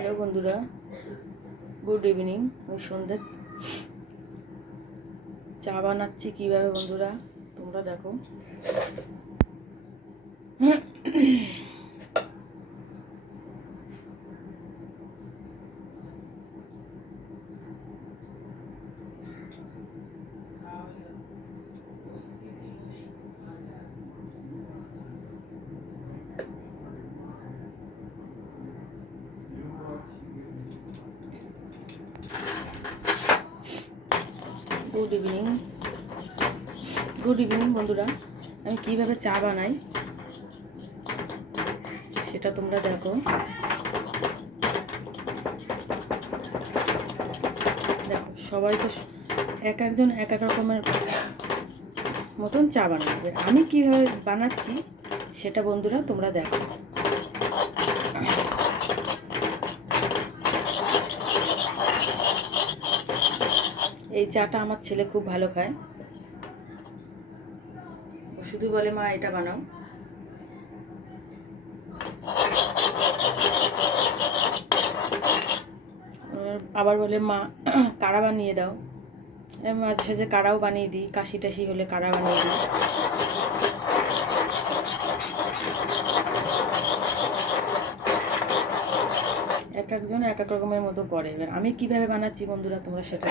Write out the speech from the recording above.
হ্যালো বন্ধুরা, good evening. আমি সন্ধ্যে চা বানাচ্ছি কীভাবে বন্ধুরা তোমরা দেখো। গুড ইভিনিং বন্ধুরা, আমি কীভাবে চা বানাই সেটা তোমরা দেখো। দেখো সবাই তো এক একজন এক এক রকমের মতন চা বানাবে, আমি কীভাবে বানাচ্ছি সেটা বন্ধুরা তোমরা দেখো। এই চাটা আমার ছেলে খুব ভালো খায়, শুধু বলে মা এটা বানাও। আবার বলে মা কাড়া বানিয়ে দাও, মাঝে সাঝে কাড়াও বানিয়ে দিই, কাশি টাশি হলে কাড়া বানিয়ে দিই। এক একজন এক এক রকমের মতো করে। এবার আমি কীভাবে বানাচ্ছি বন্ধুরা তোমরা সেটা